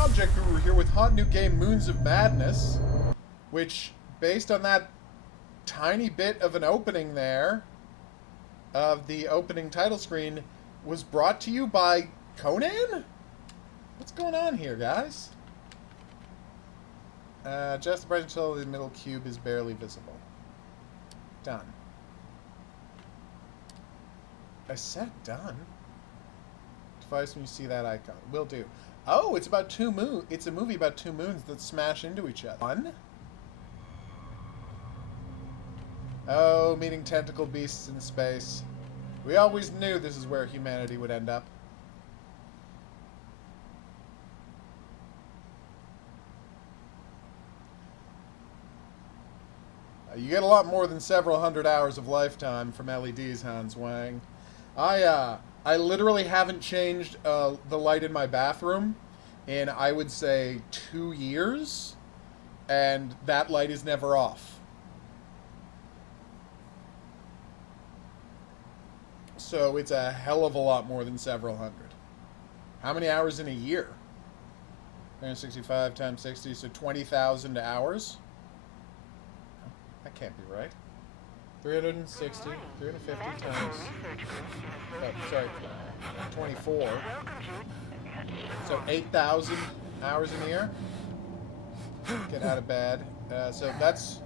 Object Guru here with hot new game Moons of Madness, which, based on that tiny bit of an opening there, of the opening title screen, was brought to you by Conan? What's going on here, guys? Just right until the middle cube is barely visible. Done. I said done. Device when you see that icon. Will do. Oh, it's about two moons. It's a movie about two moons that smash into each other. One. Oh, meeting tentacle beasts in space. We always knew this is where humanity would end up. You get a lot more than several hundred hours of lifetime from LEDs, Hans Wang. I literally haven't changed the light in my bathroom in, I would say, 2 years, and that light is never off. So it's a hell of a lot more than several hundred. How many hours in a year? 365 times 60, so 20,000 hours? That can't be right. 360, 350 times... Oh, sorry, 24. So 8,000 hours in a year? Get out of bed. So that's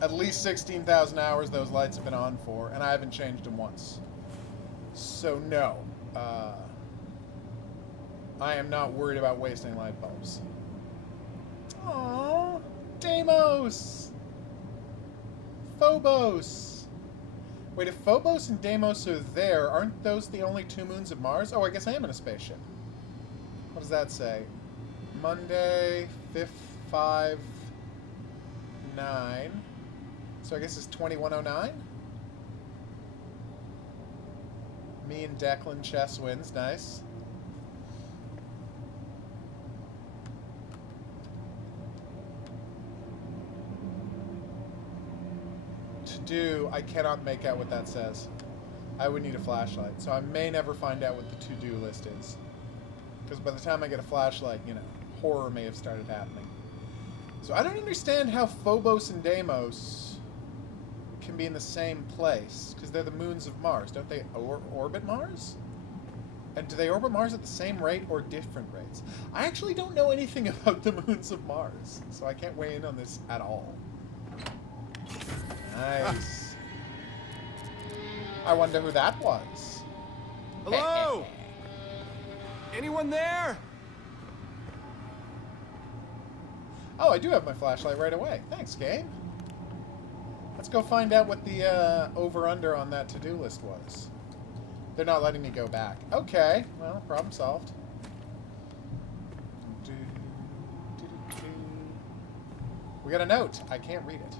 at least 16,000 hours those lights have been on for, and I haven't changed them once. So no. I am not worried about wasting light bulbs. Aww, Deimos! Phobos! Wait, if Phobos and Deimos are there, aren't those the only two moons of Mars? Oh, I guess I am in a spaceship. What does that say? Monday, 5th, 5, 9. So I guess it's 2109? Me and Declan chess wins. Nice. I cannot make out what that says. I would need a flashlight, so I may never find out what the to-do list is. Because by the time I get a flashlight, you know, horror may have started happening. So I don't understand how Phobos and Deimos can be in the same place, because they're the moons of Mars. Don't they orbit Mars? And do they orbit Mars at the same rate or different rates? I actually don't know anything about the moons of Mars, so I can't weigh in on this at all. Nice. I wonder who that was. Hello? Anyone there? Oh, I do have my flashlight right away. Thanks, game. Let's go find out what the over-under on that to-do list was. They're not letting me go back. Okay, well, problem solved. We got a note. I can't read it.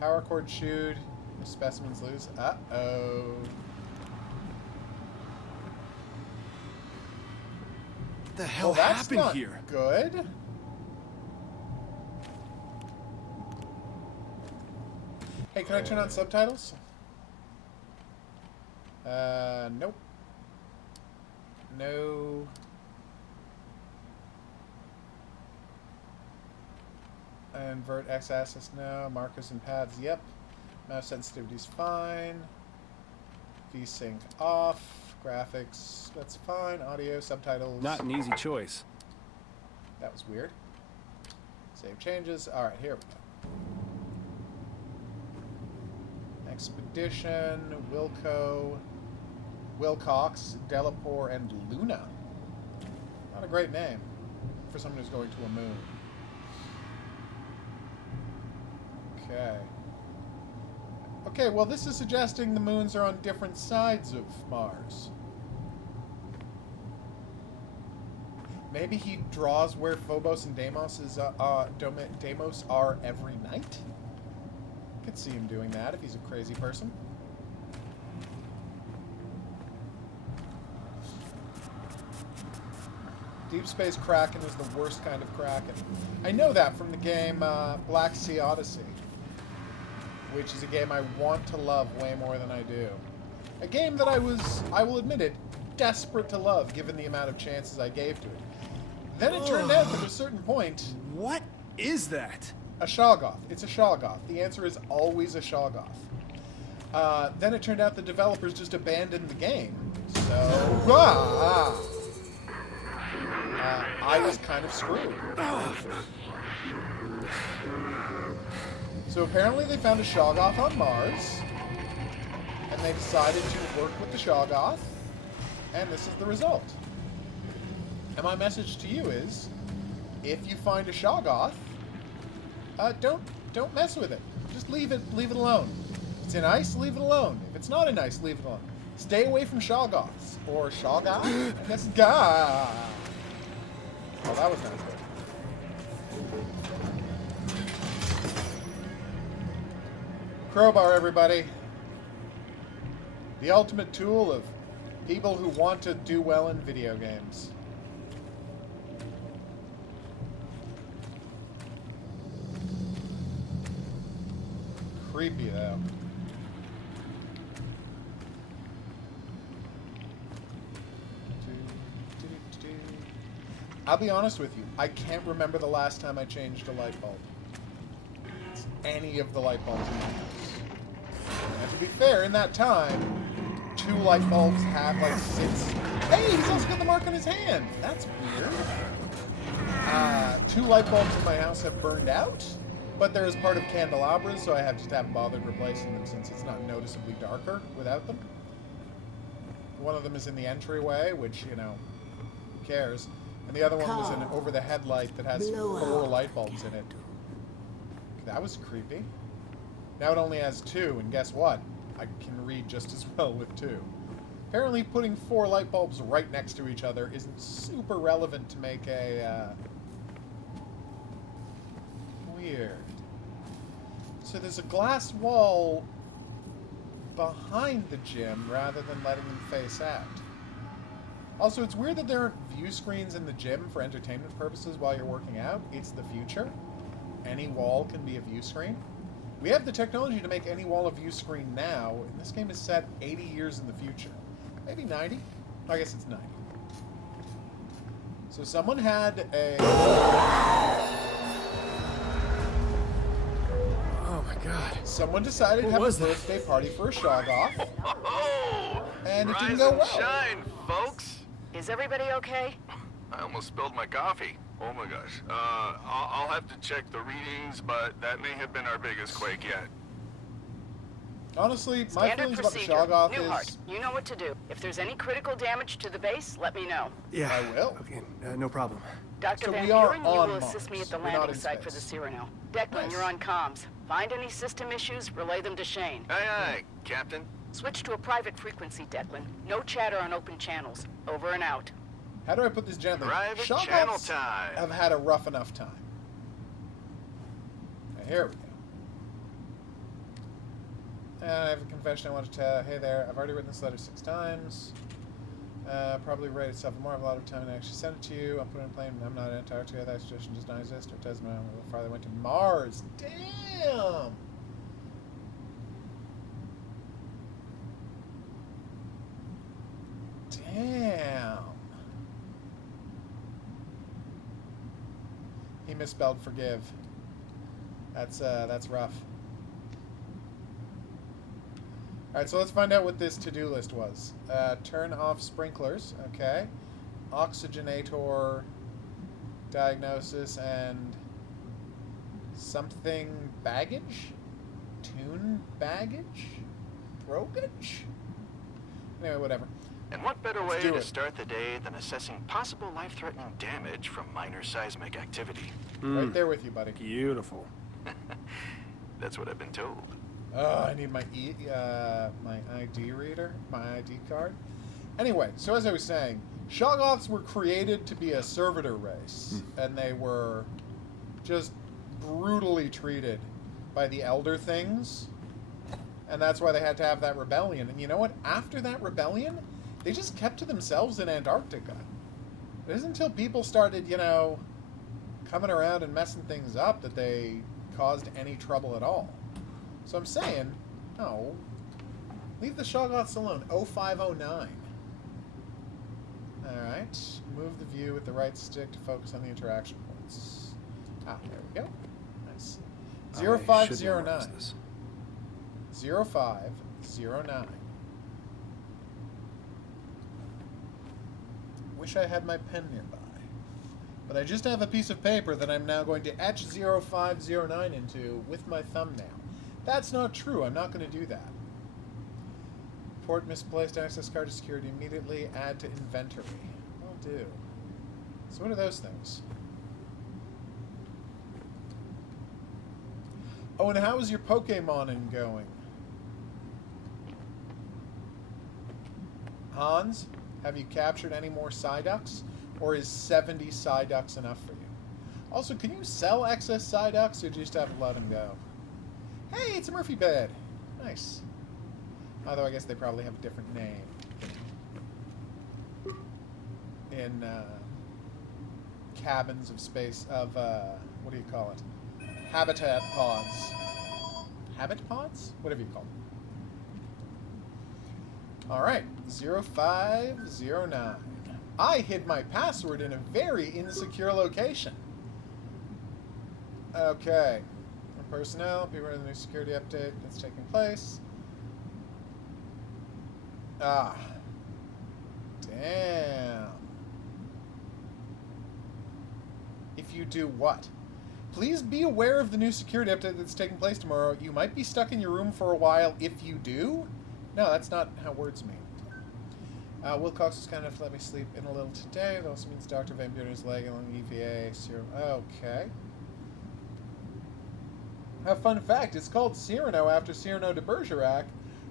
Power cord chewed. Specimens loose. Uh-oh. What the hell happened here? Good. Hey, can I turn on subtitles? Nope. No. Invert x-axis, no. Markers and pads, yep. Mouse sensitivity's fine. V-sync off. Graphics, that's fine. Audio, subtitles. Not an easy choice. That was weird. Save changes. Alright, here we go. Expedition, Wilcox, Delapore, and Luna. Not a great name for someone who's going to a moon. Okay. Okay, well, this is suggesting the moons are on different sides of Mars. Maybe he draws where Phobos and Deimos are every night? Could see him doing that if he's a crazy person. Deep Space Kraken is the worst kind of Kraken. I know that from the game Black Sea Odyssey, which is a game I want to love way more than I do. A game that I will admit it, desperate to love given the amount of chances I gave to it. Then it turned out that at a certain point, What is that? a Shoggoth. It's a Shoggoth. The answer is always a Shoggoth. Then it turned out the developers just abandoned the game. So, I was kind of screwed. So apparently they found a Shoggoth on Mars, and they decided to work with the Shoggoth, and this is the result. And my message to you is, if you find a Shoggoth, don't mess with it. Just leave it alone. If it's in ice, leave it alone. If it's not in ice, leave it alone. Stay away from Shoggoths. Or Shoggoth? I guess Gah. Oh, that was not good. Crowbar, everybody. The ultimate tool of people who want to do well in video games. Creepy, though. I'll be honest with you. I can't remember the last time I changed a light bulb. It's any of the light bulbs in my house. And to be fair, in that time, 2 light bulbs have like 6. Hey, he's also got the mark on his hand. That's weird. 2 light bulbs in my house have burned out, but they're as part of candelabras, so I have just haven't bothered replacing them since it's not noticeably darker without them. One of them is in the entryway, which, you know, who cares? And the other one was an over-the-head light that has 4 light bulbs in it. That was creepy. Now it only has 2, and guess what? I can read just as well with 2. Apparently putting 4 light bulbs right next to each other isn't super relevant to make a, Weird. So there's a glass wall behind the gym rather than letting them face out. Also, it's weird that there aren't view screens in the gym for entertainment purposes while you're working out. It's the future. Any wall can be a view screen. We have the technology to make any wall a view screen now, and this game is set 80 years in the future. Maybe 90? I guess it's 90. So someone had a... Oh my god. Someone decided to have a birthday party for a Shoggoth, and it didn't go well. Shine, folks! Is everybody okay? I almost spilled my coffee. Oh my gosh. I'll have to check the readings, but that may have been our biggest quake yet. Honestly, my Standard feelings about the procedure. Shoggoth Newhart, is... you know what to do. If there's any critical damage to the base, let me know. Yeah. I will. Okay, no problem. Dr. So Van we are Buren, you on will assist me Mars. at the We're not landing in site for the space. Cyrano. Declan, Nice. you're on comms. Find any system issues, relay them to Shane. Aye, aye, Captain. Switch to a private frequency, Declan. No chatter on open channels. Over and out. How do I put this gently? Private channel Shoggoths time. have had a rough enough time. Now, here we go. I have a confession I want to tell. Hey there, I've already written this letter 6 times. Probably write itself more. I have a lot of time to actually send it to you. I'll put it in plain. I'm not in Antarctica. That situation does not exist. Or it doesn't matter how far they went to Mars. Damn! Damn. He misspelled forgive. That's rough. Alright, so let's find out what this to-do list was. Turn off sprinklers, okay. Oxygenator diagnosis and something baggage? Tune baggage? Brokage? Anyway, whatever. And what better way do to it. start the day than assessing possible life-threatening damage from minor seismic activity? Right there with you, buddy. Beautiful. That's what I've been told. I need my my ID reader, my ID card. Anyway, so as I was saying, Shoggoths were created to be a servitor race, and they were just brutally treated by the Elder Things, and that's why they had to have that rebellion. And you know what? After that rebellion, they just kept to themselves in Antarctica. It isn't until people started, you know, coming around and messing things up that they caused any trouble at all. So I'm saying, no, leave the Shoggoths alone. 0509. Alright. Move the view with the right stick to focus on the interaction points. Ah, there we go. Nice. I should memorize 0509. this. 0509. Wish I had my pen nearby. But I just have a piece of paper that I'm now going to etch 0509 into with my thumbnail. That's not true. I'm not going to do that. Report misplaced access card to security immediately. Add to inventory. Will do. So what are those things? Oh, and how is your Pokemoning going? Hans, have you captured any more Psyducks? Or is 70 Psyducks enough for you? Also, can you sell excess Psyducks or do you just have to let them go? Hey, it's a Murphy bed. Nice. Although I guess they probably have a different name. In cabins of space, of, what do you call it? Habitat pods. Habit pods? Whatever you call them. Alright, 0509. I hid my password in a very insecure location. Okay. Personnel, beware of the new security update that's taking place. Ah. Damn. If you do what? Please be aware of the new security update that's taking place tomorrow. You might be stuck in your room for a while if you do. No, that's not how words mean. Wilcox is kind enough to let me sleep in a little today. That also means Dr. Van Buren's leg along EVA serum. Okay. A fun fact, it's called Cyrano after Cyrano de Bergerac,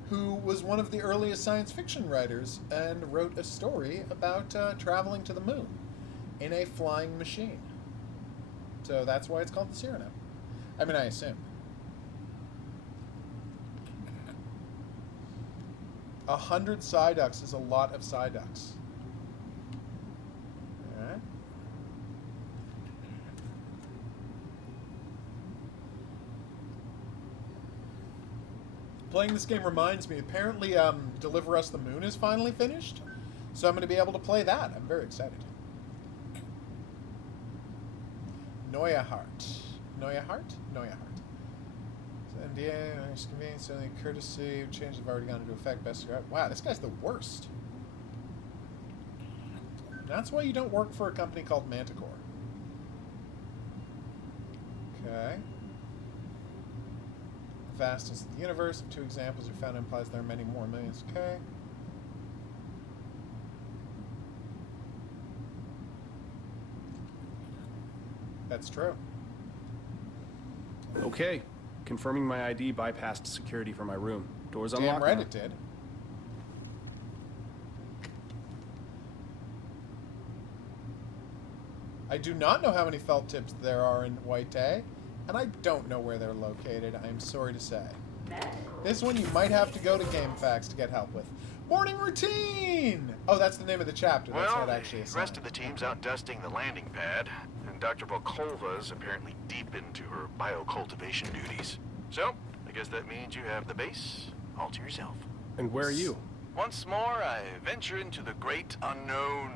who was one of the earliest science fiction writers and wrote a story about traveling to the moon in a flying machine. So that's why it's called the Cyrano. I mean, I assume. 100 Psyducks is a lot of Psyducks. Alright. Playing this game reminds me, apparently Deliver Us the Moon is finally finished. So I'm going to be able to play that. I'm very excited. Neuehart. Neuehart? Neuehart. NDA, nice convenience, only courtesy, changes have already gone into effect. Best out. Wow, this guy's the worst. That's why you don't work for a company called Manticore. Okay. Vastness of the universe. If 2 examples are found, implies there are many more millions. Okay. That's true. Okay. Confirming my ID bypassed security for my room. Doors Damn unlocked right now. it did. I do not know how many felt tips there are in White and I don't know where they're located, I am sorry to say. This one you might have to go to GameFAQs to get help with. Morning routine! Oh, that's the name of the chapter. That's Well, not actually a the sign. rest of the team's out dusting the landing pad, and Dr. Volkova's apparently deep into her biocultivation duties. So, I guess that means you have the base all to yourself. And where are you? Once more, I venture into the great unknown,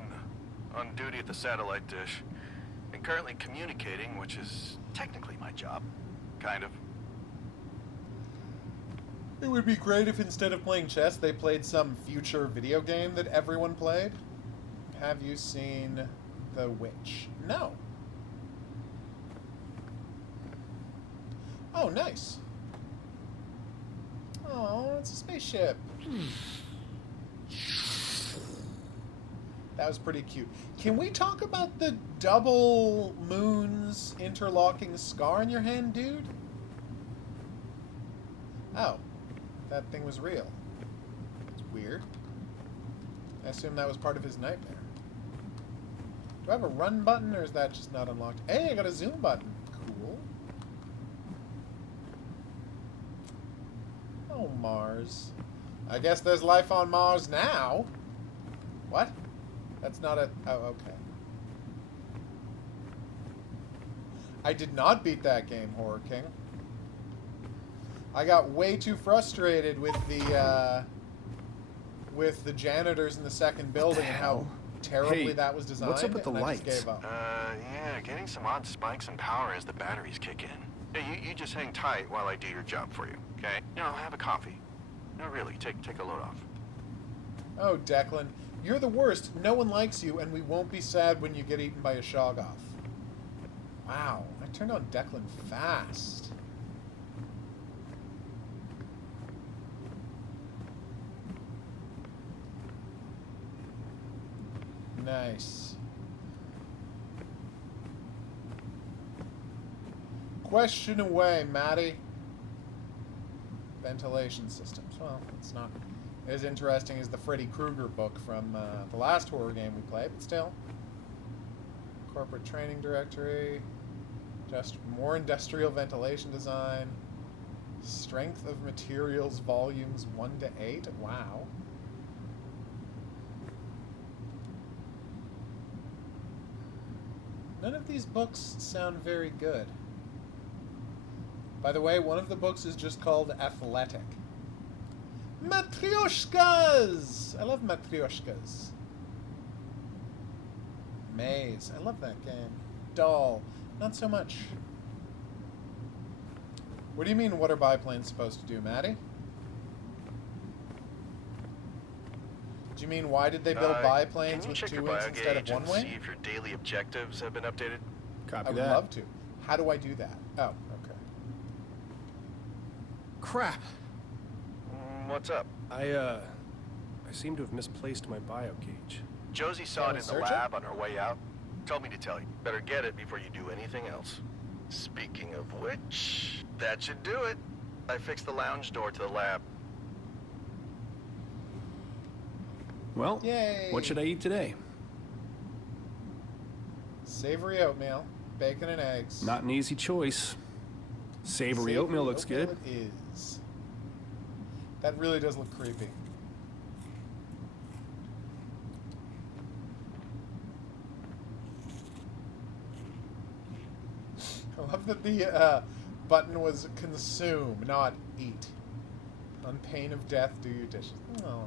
on duty at the satellite dish, and currently communicating, which is technically my job. Kind of. It would be great if instead of playing chess, they played some future video game that everyone played. Have you seen The Witch? No. Oh, nice. Oh, it's a spaceship. That was pretty cute. Can we talk about the double moons interlocking scar on your hand, dude? Oh. That thing was real. It's weird. I assume that was part of his nightmare. Do I have a run button, or is that just not unlocked? Hey, I got a zoom button. Cool. Oh, Mars. I guess there's life on Mars now. What? That's not a... Oh, okay. I did not beat that game, Horror King. I got way too frustrated with the janitors in the second building and how terribly Hey, that was designed. what's up with the and I just lights? gave up. Yeah, getting some odd spikes in power as the batteries kick in. Hey, you just hang tight while I do your job for you, okay? Have a coffee. No, really, take a load off. Oh, Declan, you're the worst. No one likes you, and we won't be sad when you get eaten by a Shoggoth. Wow, I turned on Declan fast. Nice. Question away, Maddie. Ventilation systems. Well, it's not as interesting as the Freddy Krueger book from the last horror game we played, but still. Corporate training directory. Just more industrial ventilation design. Strength of materials volumes 1 to 8. Wow. None of these books sound very good. By the way, one of the books is just called Athletic. Matryoshkas! I love Matryoshkas. Maze. I love that game. Doll. Not so much. What do you mean, what are biplanes supposed to do, Maddie? Do you mean, why did they build biplanes with 2 wings instead of 1 wing? See if your daily objectives have been updated. Copy I would that. love to. How do I do that? Oh, okay. Crap. What's up? I seem to have misplaced my bio cage. Josie saw it in the Search it? lab on her way out. Told me to tell you. Better get it before you do anything else. Speaking of which, that should do it. I fixed the lounge door to the lab. Well, Yay. what should I eat today? Savory oatmeal, bacon and eggs. Not an easy choice. Savory oatmeal looks good. It is. That really does look creepy. I love that the button was consume, not eat. On pain of death, do your dishes. Aww.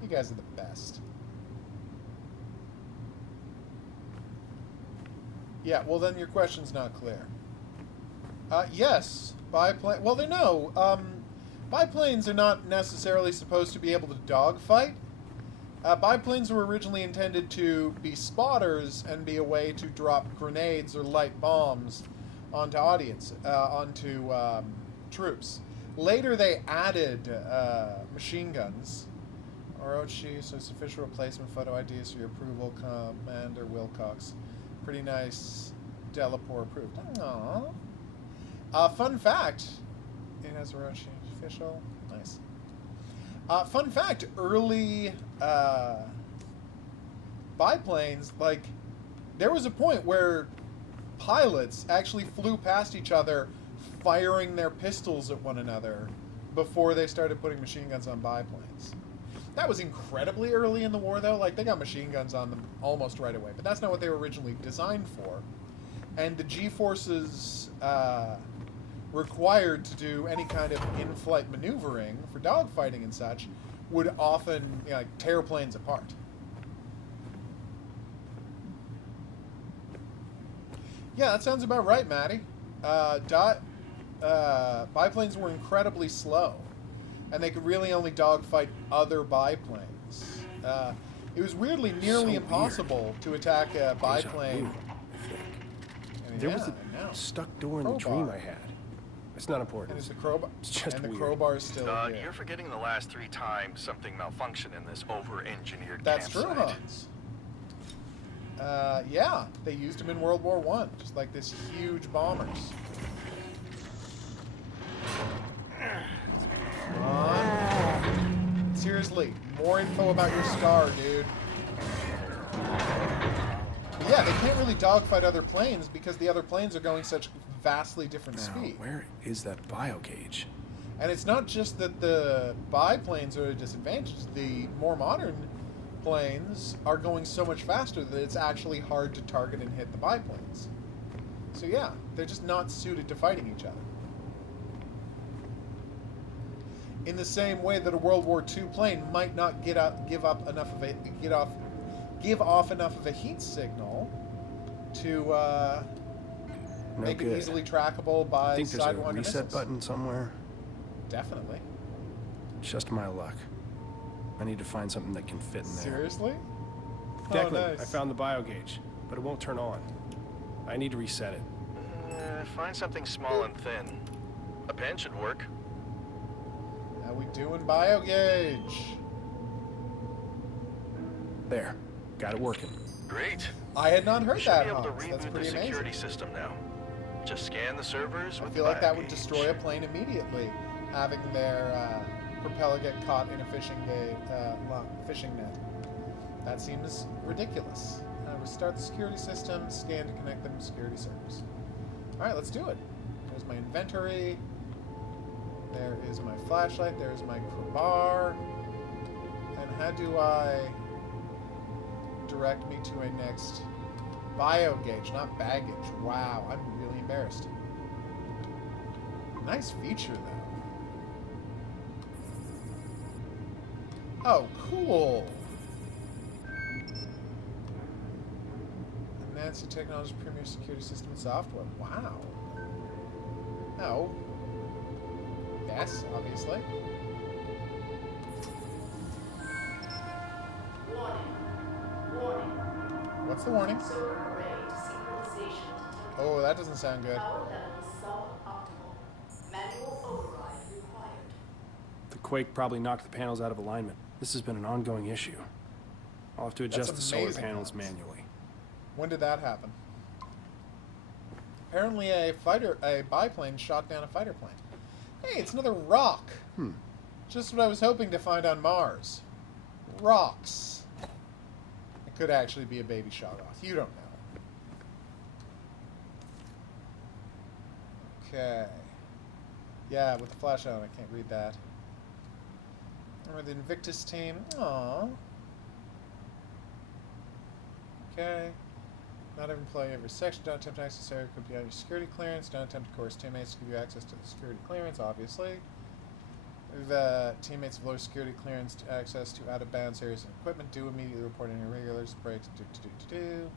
You guys are the best. Yeah, well then your question's not clear. Yes, biplane. Well, no. Biplanes are not necessarily supposed to be able to dogfight. Biplanes were originally intended to be spotters and be a way to drop grenades or light bombs onto troops. Later, they added machine guns. Orochi, so it's official replacement photo IDs for your approval, Commander Wilcox. Pretty nice. Delapore approved. Aww. Fun fact. It has Orochi official. Nice. Fun fact. Early biplanes, like, there was a point where pilots actually flew past each other firing their pistols at one another before they started putting machine guns on biplanes. That was incredibly early in the war, though. Like, they got machine guns on them almost right away. But that's not what they were originally designed for. And the G-forces required to do any kind of in-flight maneuvering for dogfighting and such would often, tear planes apart. Yeah, that sounds about right, Maddie. Biplanes were incredibly slow, and they could really only dogfight other biplanes. It was weirdly nearly impossible to attack a biplane. There was a stuck door in the dream I had. It's not important. And it's the crowbar. It's just and the weird. crowbar is still here. You're forgetting the last 3 times something malfunctioned in this over-engineered That's true, campsite. Hans. Yeah, they used them in World War I, just like this huge bombers. Come on. Seriously, more info about your scar, dude. But yeah, they can't really dogfight other planes because the other planes are going such vastly different Now, speed. where is that bio cage? And it's not just that the biplanes are at a disadvantage. The more modern planes are going so much faster that it's actually hard to target and hit the biplanes. So yeah, they're just not suited to fighting each other. In the same way that a World War II plane might not give off give off enough of a heat signal to make it easily trackable by I think there's a Sidewinder reset missiles. button somewhere. Definitely. Just my luck. I need to find something that can fit in there. Seriously? Declan, Oh, nice. I found the biogauge, but it won't turn on. I need to reset it. Find something small and thin. A pen should work. How we doing, biogauge? There. Got it working. Great. I had not heard Should that, be able to Hans. That's reboot the pretty amazing. security system now. Just scan the servers I with feel the like that would biogauge. destroy a plane immediately, having their propeller get caught in a fishing net. That seems ridiculous. Restart the security system, scan to connect them to security servers. Alright, let's do it. There's my inventory. There is my flashlight. There's my crowbar. And how do I direct me to a next biogauge, not baggage? Wow, I'm really embarrassed. Nice feature, though. Oh, cool. Nancy Technology Premier Security System and Software. Wow. Oh. Yes, obviously. Warning. What's the warning? Solar array desynchronization detected. Oh, that doesn't sound good. Power level suboptimal. Manual override required. The quake probably knocked the panels out of alignment. This has been an ongoing issue. I'll have to adjust the solar amazing, panels Hans. manually. When did that happen? Apparently a biplane shot down a fighter plane. Hey, it's another rock. Just what I was hoping to find on Mars. Rocks. It could actually be a baby Shoggoth. You don't know. Okay. Yeah, with the flashlight on, I can't read that. Remember the Invictus team? Aww. Okay. Not every employee every section. Don't attempt to access area could be out of your security clearance. Don't attempt to coerce teammates to give you access to the security clearance, obviously. If teammates have low security clearance to access to out-of-bounds areas and equipment, do immediately report any irregulars. Breaks. Show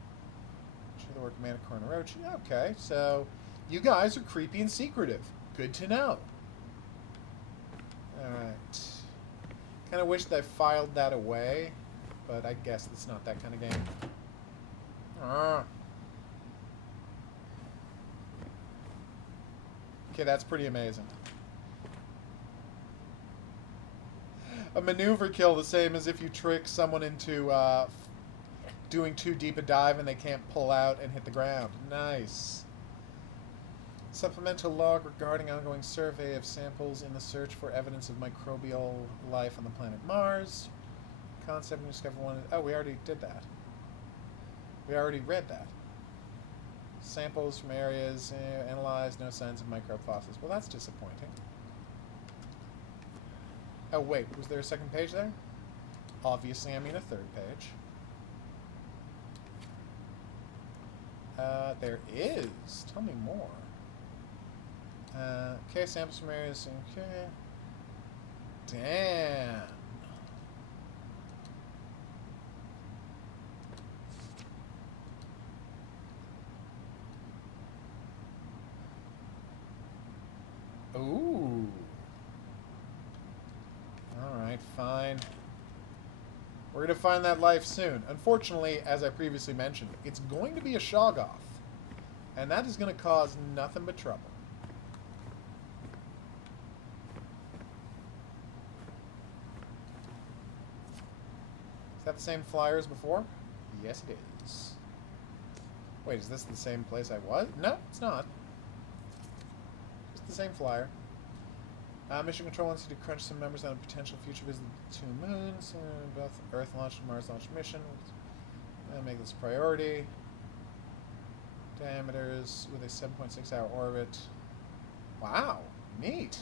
the work of Manticore and Orochi. Okay, so you guys are creepy and secretive. Good to know. Alright. Kind of wish that I filed that away, but I guess it's not that kind of game. Okay, that's pretty amazing. A maneuver kill, the same as if you trick someone into doing too deep a dive and they can't pull out and hit the ground. Nice. Supplemental log regarding ongoing survey of samples in the search for evidence of microbial life on the planet Mars. Concept and discover one. Oh, we already did that. We already read that. Samples from areas analyzed, no signs of microbe fossils. Well, that's disappointing. Oh, wait, was there a second page there? Obviously, I mean a third page. There is. Tell me more. Okay, samples from areas. Okay. Damn. Ooh. Alright, fine. We're going to find that life soon. Unfortunately, as I previously mentioned, it's going to be a Shoggoth. And that is going to cause nothing but trouble. Is that the same flyer as before? Yes, it is. Wait, is this the same place I was? No, it's not. It's the same flyer. Mission Control wants you to crunch some numbers on a potential future visit to the 2 moons. Both Earth launched and Mars launched mission. Make this a priority. Diameters with a 7.6 hour orbit. Wow, neat.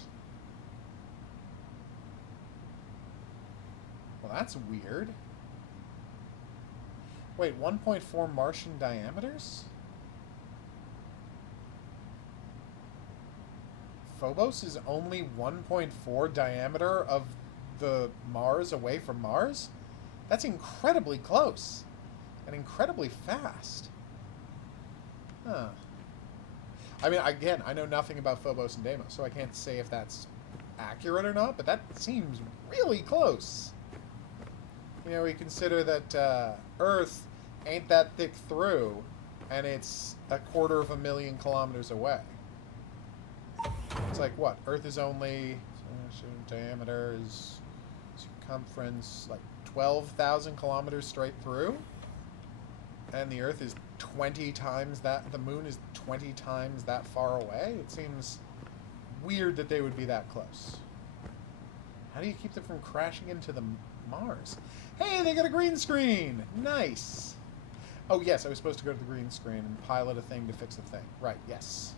Well, that's weird. Wait, 1.4 Martian diameters? Phobos is only 1.4 diameter of the Mars away from Mars? That's incredibly close. and incredibly fast. Huh. I mean, again, I know nothing about Phobos and Deimos, so I can't say if that's accurate or not, but that seems really close. You know, we consider that Earth ain't that thick through, and it's 250,000 kilometers away. It's like, what? Earth is only... diameter is... circumference, like 12,000 kilometers straight through? And the Earth is 20 times that... the Moon is 20 times that far away? It seems weird that they would be that close. How do you keep them from crashing into the Mars? Hey, they got a green screen! Nice! Oh, yes, I was supposed to go to the green screen and pilot a thing to fix a thing. Right, yes.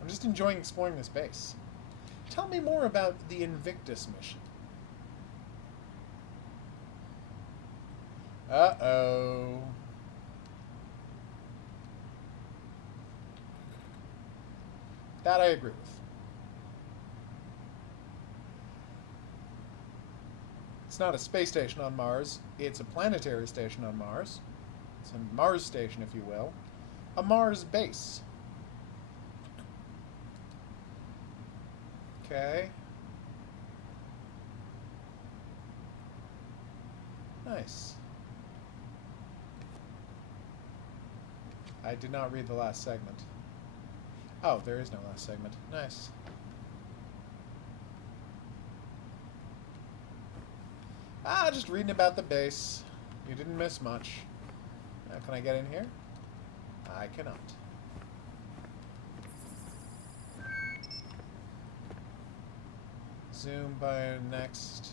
I'm just enjoying exploring this base. Tell me more about the Invictus mission. Uh-oh. That I agree with. It's not a space station on Mars. It's a planetary station on Mars. It's a Mars station, if you will. A Mars base. Okay. Nice. I did not read the last segment. Oh, there is no last segment. Nice. Ah, just reading about the base. You didn't miss much. Can I get in here? I cannot. Zoom by next.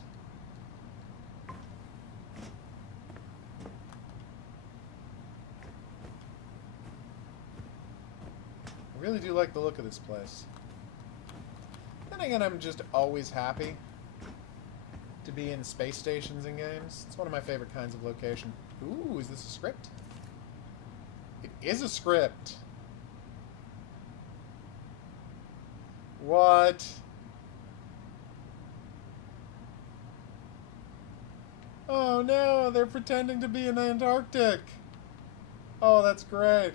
I really do like the look of this place. Then again, I'm just always happy to be in space stations in games. It's one of my favorite kinds of location. Ooh, is this a script? It is a script. What? Oh no, they're pretending to be in Antarctic. Oh, that's great.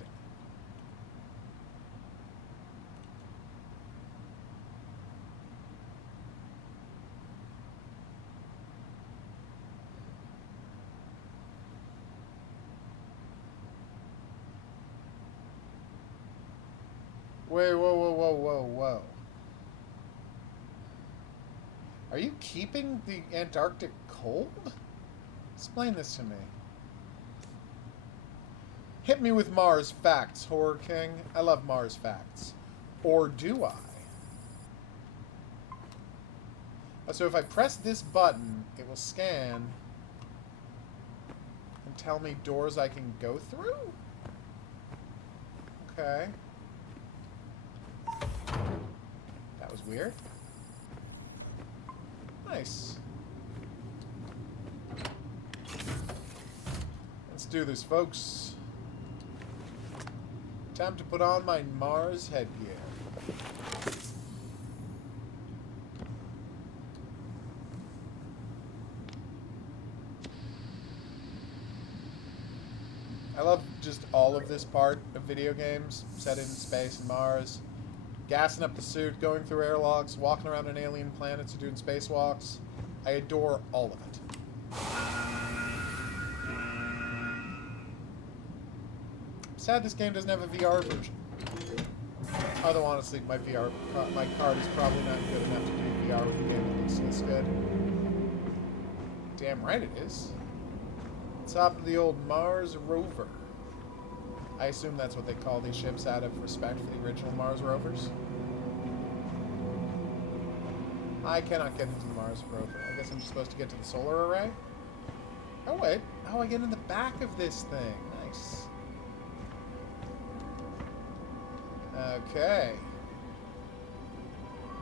Wait, whoa. Are you keeping the Antarctic cold? Explain this to me. Hit me with Mars facts, Horror King. I love Mars facts. Or do I? So if I press this button, it will scan and tell me doors I can go through? Okay. That was weird. Nice. Let's do this, folks. Time to put on my Mars headgear. I love just all of this part of video games set in space and Mars. Gassing up the suit, going through airlocks, walking around on alien planets and doing spacewalks. I adore all of it. Sad this game doesn't have a VR version. Although honestly, my card is probably not good enough to do VR with a game that looks this good. Damn right it is. Top of the old Mars rover. I assume that's what they call these ships out of respect for the original Mars rovers. I cannot get into the Mars rover. I guess I'm just supposed to get to the solar array? Oh, wait. Oh, I get in the back of this thing. Nice. Okay.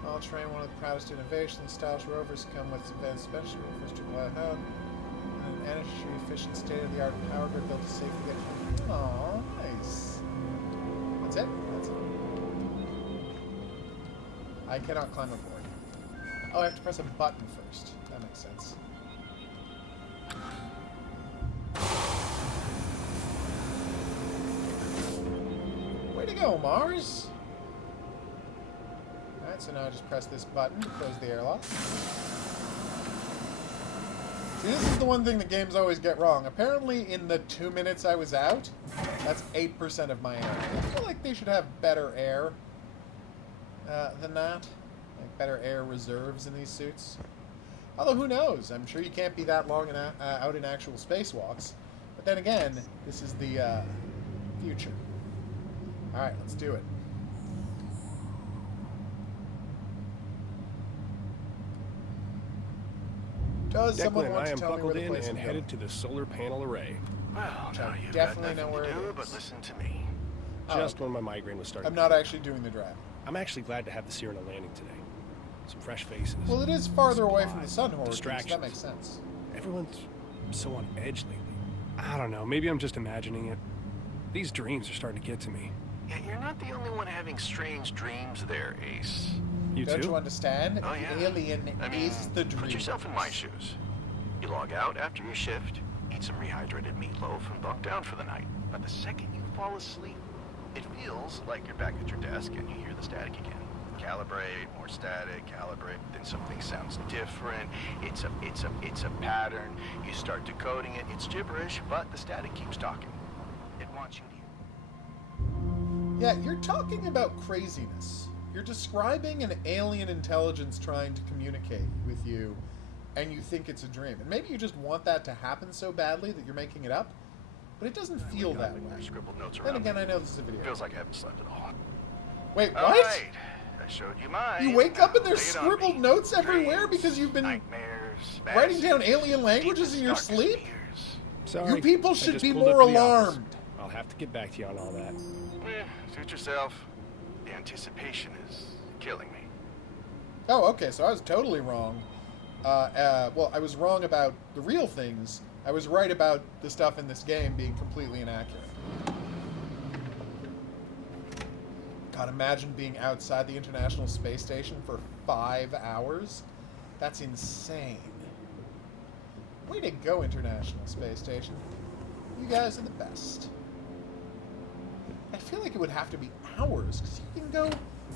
All terrain, one of the proudest innovations. Stylish rovers come with advanced suspension, first to glide out, and an energy-efficient, state-of-the-art power grid built to safely get from... Aww, nice. That's it? That's it. I cannot climb aboard. Oh, I have to press a button first. That makes sense. Way to go, Mars! Alright, so now I just press this button to close the airlock. See, this is the one thing that games always get wrong. Apparently, in the 2 minutes I was out, that's 8% of my air. I feel like they should have better air than that. Like, better air reserves in these suits. Although, who knows? I'm sure you can't be that long out in actual spacewalks. But then again, this is the future. Alright, let's do it. Does someone Declan, want I to am tell me where buckled the in place and is headed to the solar panel array. Well, Which now I you've definitely got know nothing where to it do but is. listen to me. Just when my migraine was starting. I'm not actually doing the drive. I'm actually glad to have the Sierra landing today. Some fresh faces. Well, it is farther away from the Supplies, sun horde, so that distractions. makes sense. Everyone's so on edge lately. I don't know. Maybe I'm just imagining it. These dreams are starting to get to me. Yeah, you're not the only one having strange dreams there, Ace. You Don't too? you understand? Oh, yeah. The alien I mean, is the dream. put yourself in my shoes. You log out after your shift, eat some rehydrated meatloaf, and bunk down for the night. But the second you fall asleep, it feels like you're back at your desk and you hear the static again. Calibrate, more static, calibrate, then something sounds different. It's a pattern. You start decoding it. It's gibberish, but the static keeps talking. It wants you to hear. Yeah, you're talking about craziness. You're describing an alien intelligence trying to communicate with you, and you think it's a dream. And maybe you just want that to happen so badly that you're making it up, but it doesn't feel that way. Scribbled notes Then around again, me. I know this is a video. Feels like I haven't slept at all. Wait, All what? right. I showed you mine. You wake up and there's Lay it on scribbled me. notes everywhere Dreams, because you've been nightmares, writing down fantasies, alien languages deepest, in your darkest sleep? fears. Sorry. You people I should just be pulled up more to the office. alarmed. I'll have to get back to you on all that. Suit yourself. The anticipation is killing me. Oh, okay, so I was totally wrong. Well, I was wrong about the real things. I was right about the stuff in this game being completely inaccurate. God, imagine being outside the International Space Station for 5 hours. That's insane. Way to go, International Space Station. You guys are the best. I feel like it would have to be hours, because you can go...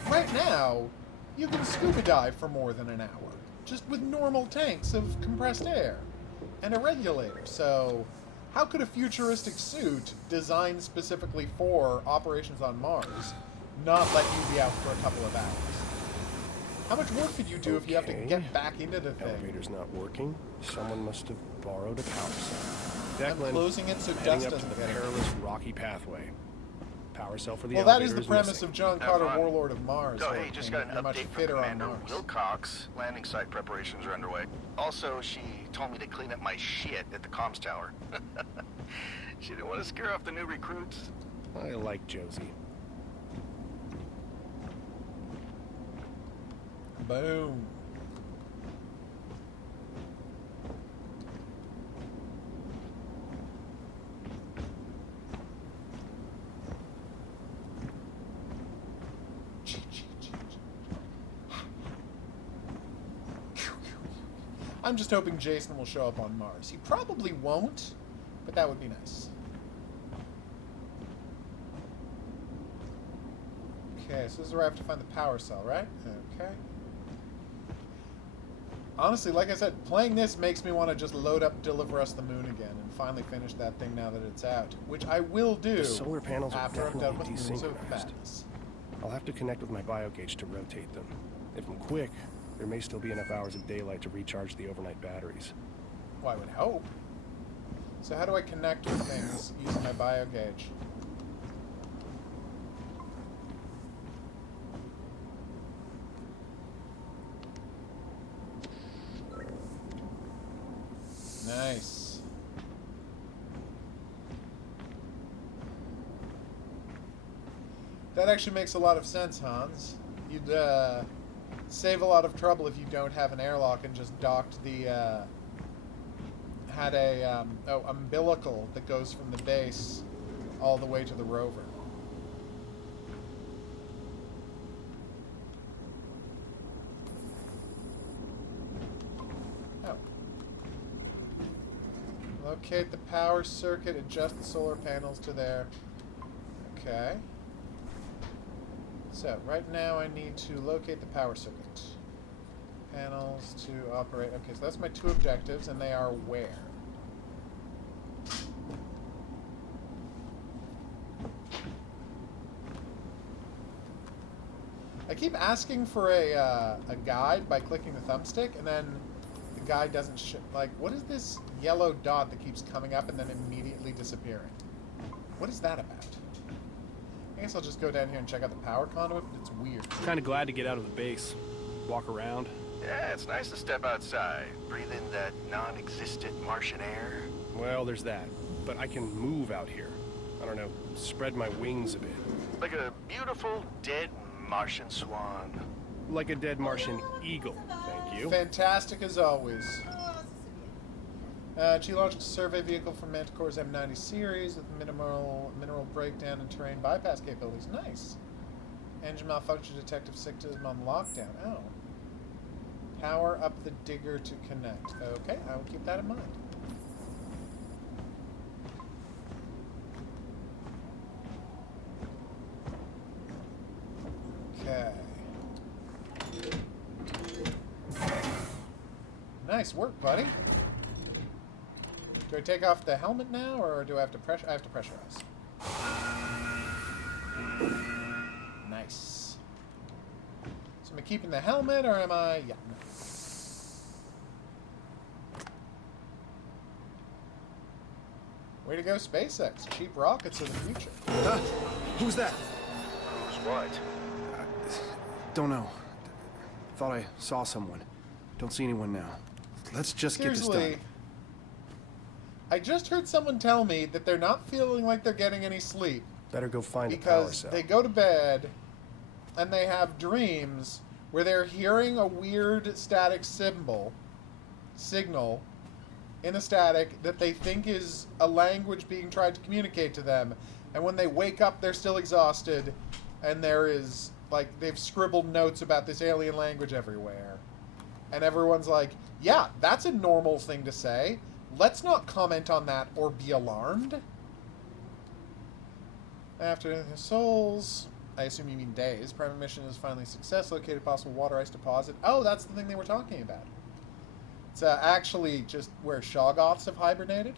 Right now, you can scuba dive for more than an hour, just with normal tanks of compressed air and a regulator. So, how could a futuristic suit designed specifically for operations on Mars not let you be out for a couple of hours? How much work could you do if you have to Okay. get back into the thing? Elevator's not working. Someone must have borrowed a power cell. I'm Declan, closing it so heading dust up to doesn't the get it. perilous rocky pathway. Power cell for the Well, that elevator is the premise missing. of John Have Carter, fun. Warlord of Mars. Oh, or hey, just got an you're much update from fitter on Commander Mars. Wilcox. Landing site preparations are underway. Also, she told me to clean up my shit at the comms tower. She didn't want to scare off the new recruits. I like Josie. Boom. I'm just hoping Jason will show up on Mars. He probably won't, but that would be nice. Okay, so this is where I have to find the power cell, right? Okay. Honestly, like I said, playing this makes me want to just load up Deliver Us the Moon again and finally finish that thing now that it's out. Which I will do The solar panels are after I'm done with definitely Moons of desynchronized. Madness. I'll have to connect with my biogauge to rotate them. If I'm quick, there may still be enough hours of daylight to recharge the overnight batteries. Well, I would hope. So how do I connect with things using my biogauge? Nice. That actually makes a lot of sense, Hans. You'd save a lot of trouble if you don't have an airlock and just docked the had a umbilical that goes from the base all the way to the rover. Oh. Locate the power circuit, adjust the solar panels to there. Okay. So, right now I need to locate the power circuit. Panels to operate. Okay, so that's my 2 objectives, and they are where? I keep asking for a guide by clicking the thumbstick, and then the guide doesn't like, what is this yellow dot that keeps coming up and then immediately disappearing? What is that about? I guess I'll just go down here and check out the power conduit, but it's weird. Kind of glad to get out of the base. Walk around. Yeah, it's nice to step outside, breathe in that non-existent Martian air. Well, there's that. But I can move out here. I don't know, spread my wings a bit. Like a beautiful, dead Martian swan. Like a dead Martian eagle, thank you. Fantastic as always. Geological survey vehicle from Manticore's M90 series with mineral breakdown and terrain bypass capabilities. Nice. Engine malfunction detective system on lockdown. Oh. Power up the digger to connect. Okay, I will keep that in mind. Okay. Nice work, buddy. Do I take off the helmet now, or do I have to pressure? I have to pressurize. Nice. So am I keeping the helmet, or am I? Yeah. No. Way to go, SpaceX! Cheap rockets of the future. Who's that? Who's what? Don't know. Thought I saw someone. Don't see anyone now. Let's just get this Seriously, done. I just heard someone tell me that they're not feeling like they're getting any sleep Better go find a power because cell. they go to bed and they have dreams where they're hearing a weird static signal in a static that they think is a language being tried to communicate to them, and when they wake up they're still exhausted, and there is, like, they've scribbled notes about this alien language everywhere, and everyone's like, yeah, that's a normal thing to say. Let's not comment on that or be alarmed. After the souls, I assume you mean days. Primary mission is finally a success. Located possible water ice deposit. Oh, that's the thing they were talking about. It's actually just where Shoggoths have hibernated.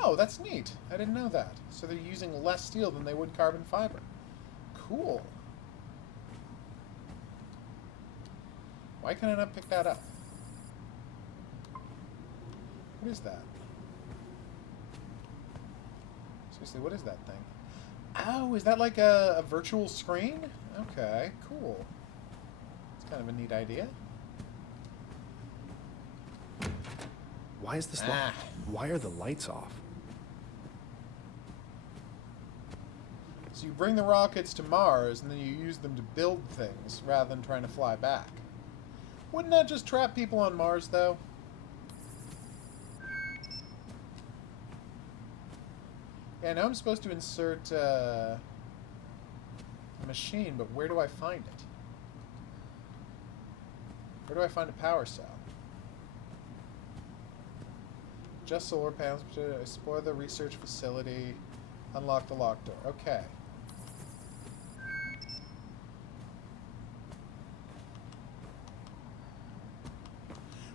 Oh, that's neat. I didn't know that. So they're using less steel than they would carbon fiber. Cool. Why can I not pick that up? What is that? Seriously, what is that thing? Oh, is that like a virtual screen? Okay, cool. It's kind of a neat idea. Why is this Why are the lights off? So you bring the rockets to Mars, and then you use them to build things, rather than trying to fly back. Wouldn't that just trap people on Mars, though? Yeah, I know I'm supposed to insert a machine, but where do I find it? Where do I find a power cell? Just solar panels. Explore the research facility. Unlock the locked door. Okay.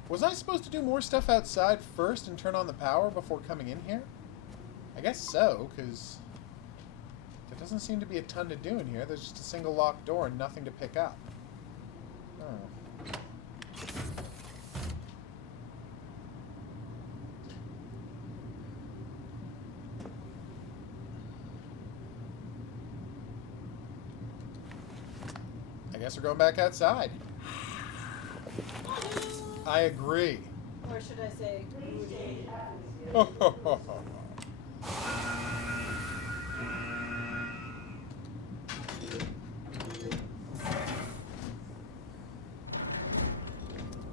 Was I supposed to do more stuff outside first and turn on the power before coming in here? I guess so, because there doesn't seem to be a ton to do in here. There's just a single locked door and nothing to pick up. Oh. I guess we're going back outside. I agree. Or should I say, Rudy?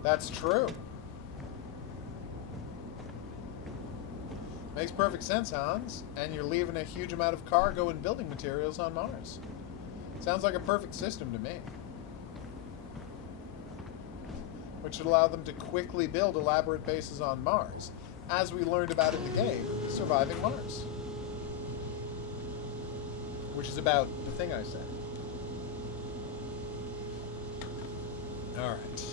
That's true. Makes perfect sense, Hans. And you're leaving a huge amount of cargo and building materials on Mars. Sounds like a perfect system to me. Which should allow them to quickly build elaborate bases on Mars, as we learned about in the game, Surviving Mars. which is about the thing I said. All right.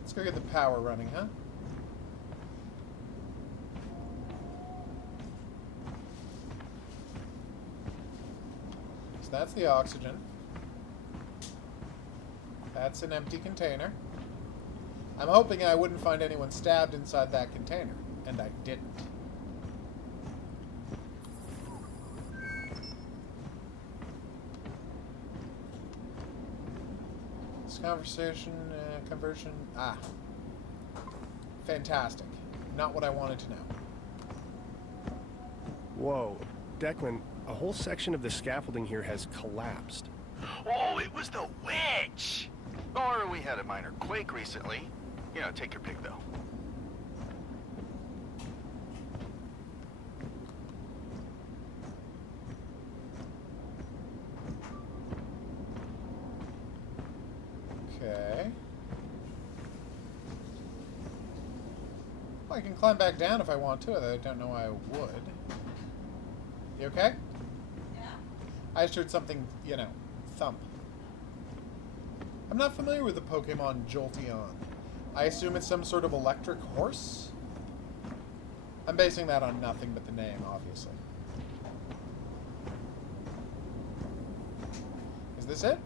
Let's go get the power running, huh? So that's the oxygen. That's an empty container. I'm hoping I wouldn't find anyone stabbed inside that container, and I didn't. This conversation, conversion, fantastic. Not what I wanted to know. Whoa. Declan, a whole section of the scaffolding here has collapsed. Oh, it was the witch! Or we had a minor quake recently. You know, take your pick, though. Okay. Well, I can climb back down if I want to. I don't know why I would. You okay? Yeah. I just heard something, you know, thump. I'm not familiar with the Pokemon Jolteon. I assume it's some sort of electric horse? I'm basing that on nothing but the name, obviously. Is this it?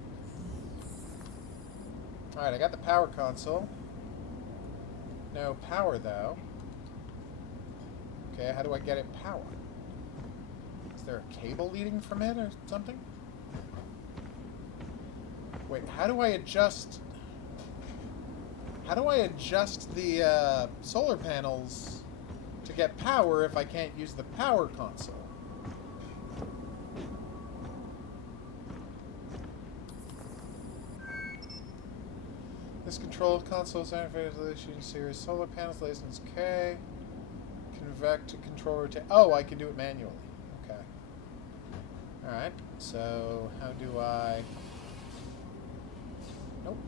Alright, I got the power console. No power, though. Okay, how do I get it powered? Is there a cable leading from it or something? Wait, how do I adjust... How do I adjust the solar panels to get power if I can't use the power console? This control console is activated series solar panels, license K. Convect to controller to... Oh, I can do it manually. Okay. Alright, so how do I... Nope.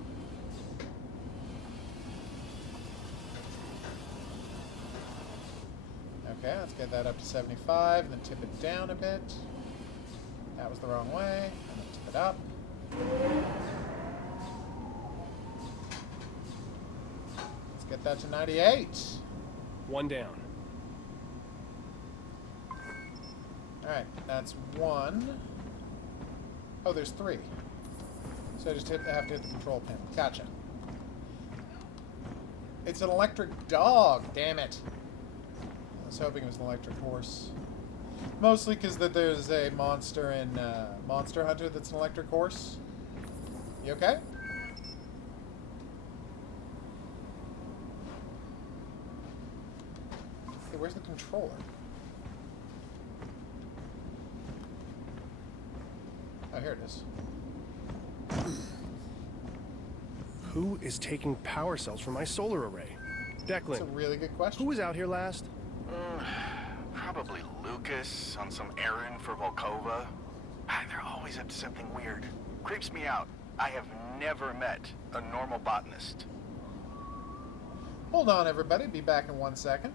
Okay, let's get that up to 75, and then tip it down a bit. That was the wrong way, and then tip it up. Let's get that to 98. One down. Alright, that's one. Oh, there's three. So I just have to hit the control panel. Gotcha. It's an electric dog, damn it. I was hoping it was an electric horse. Mostly because there's a monster in Monster Hunter that's an electric horse. You okay? Hey, where's the controller? Oh, here it is. Who is taking power cells from my solar array? That's a Declan, really good question. who was out here last? Probably Lucas on some errand for Volkova. They're always up to something weird. Creeps me out. I have never met a normal botanist. Hold on, everybody. Be back in 1 second.